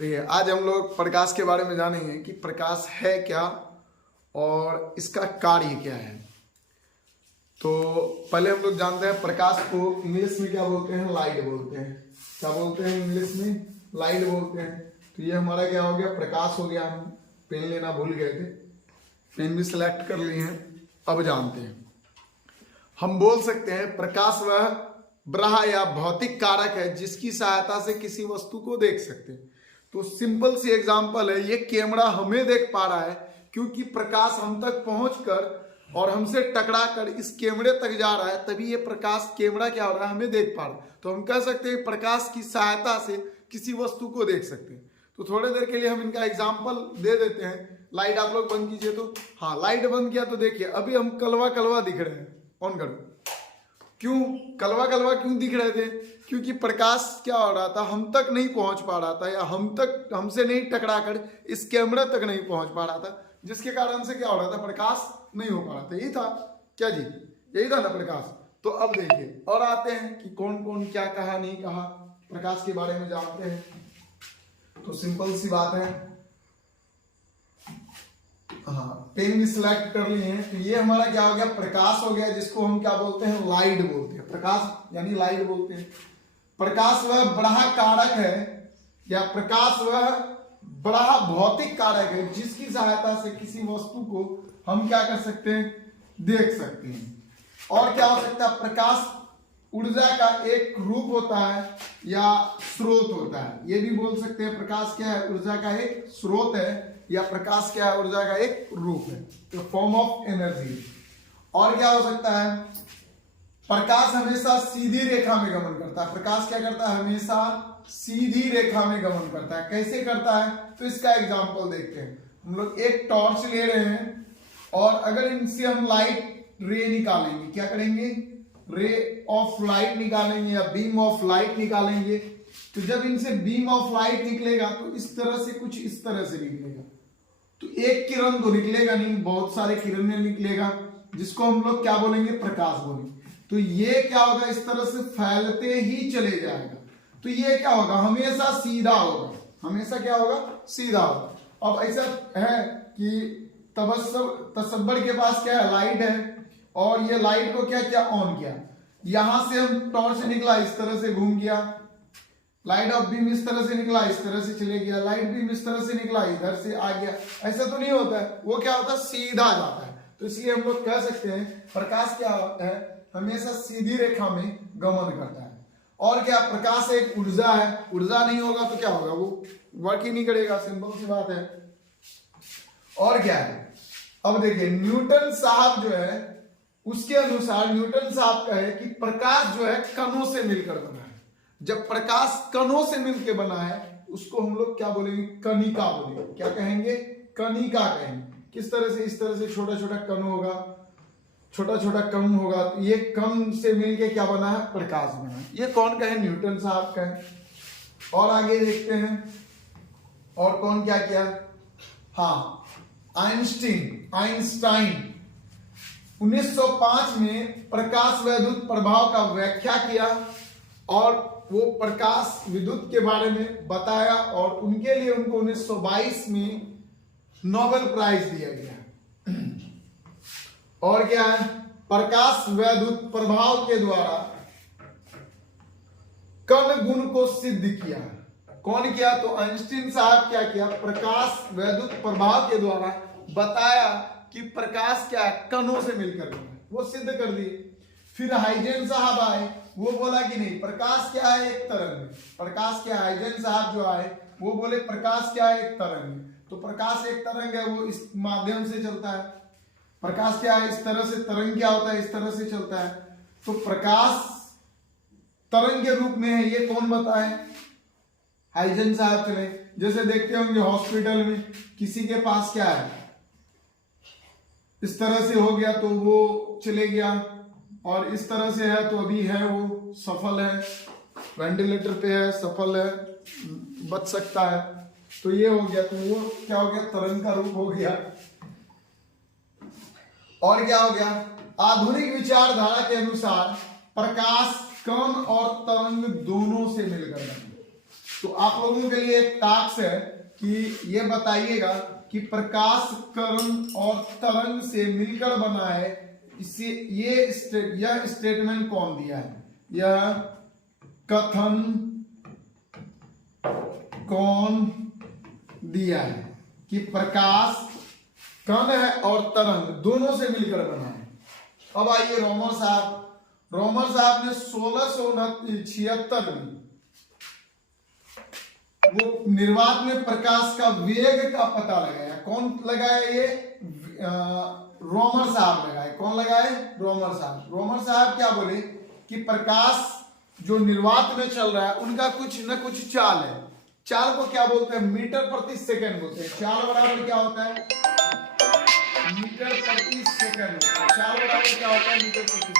तो ये आज हम लोग प्रकाश के बारे में जानेंगे कि प्रकाश है क्या और इसका कार्य क्या है। तो पहले हम लोग जानते हैं प्रकाश को इंग्लिश में क्या बोलते हैं, लाइट बोलते हैं। क्या बोलते हैं इंग्लिश में? लाइट बोलते हैं। तो ये हमारा क्या हो गया, प्रकाश हो गया। हम पेन लेना भूल गए थे, पेन भी सिलेक्ट कर लिए हैं। अब जानते हैं, हम बोल सकते हैं प्रकाश वह ब्रह्म या भौतिक कारक है जिसकी सहायता से किसी वस्तु को देख सकते हैं। तो सिंपल सी एग्जांपल है, ये कैमरा हमें देख पा रहा है क्योंकि प्रकाश हम तक पहुंचकर और हमसे टकरा कर इस कैमरे तक जा रहा है, तभी ये प्रकाश कैमरा क्या हो रहा है, हमें देख पा रहा है। तो हम कह सकते हैं प्रकाश की सहायता से किसी वस्तु को देख सकते हैं। तो थोड़ी देर के लिए हम इनका एग्जाम्पल दे देते हैं। लाइट आप लोग बंद कीजिए। तो हाँ, लाइट बंद किया तो देखिए अभी हम कलवा कलवा दिख रहे हैं। ऑन करो। क्यों कलवा कलवा क्यों दिख रहे थे? क्योंकि प्रकाश क्या हो रहा था, हम तक नहीं पहुंच पा रहा था, या हमसे नहीं टकरा कर इस कैमरा तक नहीं पहुंच पा रहा था, जिसके कारण से क्या हो रहा था, प्रकाश नहीं हो पा रहा था। यही था क्या जी? यही था ना प्रकाश। तो अब देखिए और आते हैं कि कौन कौन क्या कहा नहीं कहा, प्रकाश के बारे में जानते हैं। तो सिंपल सी बात है, हाँ पेन भी सिलेक्ट कर लिए हैं। तो ये हमारा क्या हो गया, प्रकाश हो गया, जिसको हम क्या बोलते हैं, लाइट बोलते हैं। प्रकाश यानी लाइट बोलते हैं। प्रकाश वह बड़ा कारक है या प्रकाश वह बड़ा भौतिक कारक है जिसकी सहायता से किसी वस्तु को हम क्या कर सकते हैं, देख सकते हैं। और क्या हो सकता है, प्रकाश ऊर्जा का एक रूप होता है या स्रोत होता है। ये भी बोल सकते हैं प्रकाश क्या है, ऊर्जा का एक स्रोत है, या प्रकाश क्या है, ऊर्जा का एक रूप है, तो फॉर्म ऑफ एनर्जी। और क्या हो सकता है, प्रकाश हमेशा सीधी रेखा में गमन करता है। प्रकाश क्या करता है, हमेशा सीधी रेखा में गमन करता है। कैसे करता है, तो इसका एग्जांपल देखते हैं। हम लोग एक टॉर्च ले रहे हैं और अगर इनसे हम लाइट रे निकालेंगे, क्या करेंगे, रे ऑफ लाइट निकालेंगे या बीम ऑफ लाइट निकालेंगे। तो जब इनसे बीम ऑफ लाइट निकलेगा तो इस तरह से, कुछ इस तरह से निकलेगा। तो एक किरण तो निकलेगा नहीं, बहुत सारे किरणें निकलेगा, जिसको हम लोग क्या बोलेंगे, प्रकाश बोलेंगे। तो ये क्या होगा, इस तरह से फैलते ही चले जाएगा। तो ये क्या होगा, हमेशा सीधा होगा। हमेशा क्या होगा, सीधा होगा। अब ऐसा है कि तसव्वुर के पास क्या है, लाइट है, और ये लाइट को क्या किया, ऑन किया। यहां से हम टॉर्च निकला, इस तरह से घूम गया। लाइट ऑफ बीम इस तरह से निकला, इस तरह से चले गया। लाइट बीम इस तरह से निकला, इधर से आ गया। ऐसा तो नहीं होता है, वो क्या होता है, सीधा जाता है। तो इसलिए हम लोग कह सकते हैं प्रकाश क्या है, हमेशा सीधी रेखा में गमन करता है। और क्या, प्रकाश एक ऊर्जा है। ऊर्जा नहीं होगा तो क्या होगा, वो वर्क ही नहीं करेगा। सिंपल सी बात है। और क्या है, अब देखिए न्यूटन साहब जो है, उसके अनुसार न्यूटन साहब कहे कि प्रकाश जो है कणों से मिलकर बना है। जब प्रकाश कणों से मिलकर बना है, उसको हम लोग क्या बोलेंगे, कणिका बोलेंगे। क्या कहेंगे, कणिका कहेंगे। किस तरह से, इस तरह से छोटा छोटा कण होगा, छोटा छोटा कण होगा। तो ये कण से मिलकर क्या बना है, प्रकाश बना है। ये कौन कहे, न्यूटन साहब कहे। और आगे देखते हैं और कौन क्या किया, हाँ आइंस्टाइन 1905 में प्रकाश विद्युत प्रभाव का व्याख्या किया और वो प्रकाश विद्युत के बारे में बताया, और उनके लिए उनको 1922 में नोबेल प्राइज दिया गया। और क्या है, प्रकाश विद्युत प्रभाव के द्वारा कण गुण को सिद्ध किया। कौन किया, तो आइंस्टीन साहब क्या किया, प्रकाश विद्युत प्रभाव के द्वारा बताया कि प्रकाश क्या है, कणों से मिलकर बना, वो सिद्ध कर दिए। फिर हाइजेन साहब आए, वो बोला कि नहीं, प्रकाश क्या है, एक तरंग। प्रकाश क्या है, हाइजेन साहब जो आए वो बोले प्रकाश क्या है, एक तरंग। तो प्रकाश एक तरंग है, वो इस माध्यम से चलता है। प्रकाश क्या है, इस तरह से। तरंग क्या होता है, इस तरह से चलता है। तो प्रकाश तरंग के रूप में है, ये कौन बताए, हाइजेन साहब चले। जैसे देखते होंगे हॉस्पिटल में किसी के पास क्या है, इस तरह से हो गया तो वो चले गया, और इस तरह से है तो अभी है, वो सफल है, वेंटिलेटर पे है, सफल है, बच सकता है। तो ये हो गया, तो वो क्या हो गया, तरंग का रूप हो गया। और क्या हो गया, आधुनिक विचारधारा के अनुसार प्रकाश कण और तरंग दोनों से मिलकर बने। तो आप लोगों के लिए एक टास्क है कि ये बताइएगा कि प्रकाश कण और तरंग से मिलकर बना है, इसे यह स्टेटमेंट कौन दिया है? यह कथन कौन दिया है कि प्रकाश कण है और तरंग दोनों से मिलकर बना है? अब आइए रोमर साहब ने 1676 में वो निर्वात में प्रकाश का वेग का पता लगाया। कौन लगाया? ये रोमर साहब लगाए। कौन लगाए? रोमर साहब। रोमर साहब क्या बोले कि प्रकाश जो निर्वात में चल रहा है उनका कुछ न कुछ चाल है। चाल को क्या बोलते हैं? मीटर प्रति सेकंड बोलते हैं। चाल बराबर क्या होता है? मीटर प्रति सेकंड। चाल बराबर क्या होता है? मीटर प्रति सेकंड।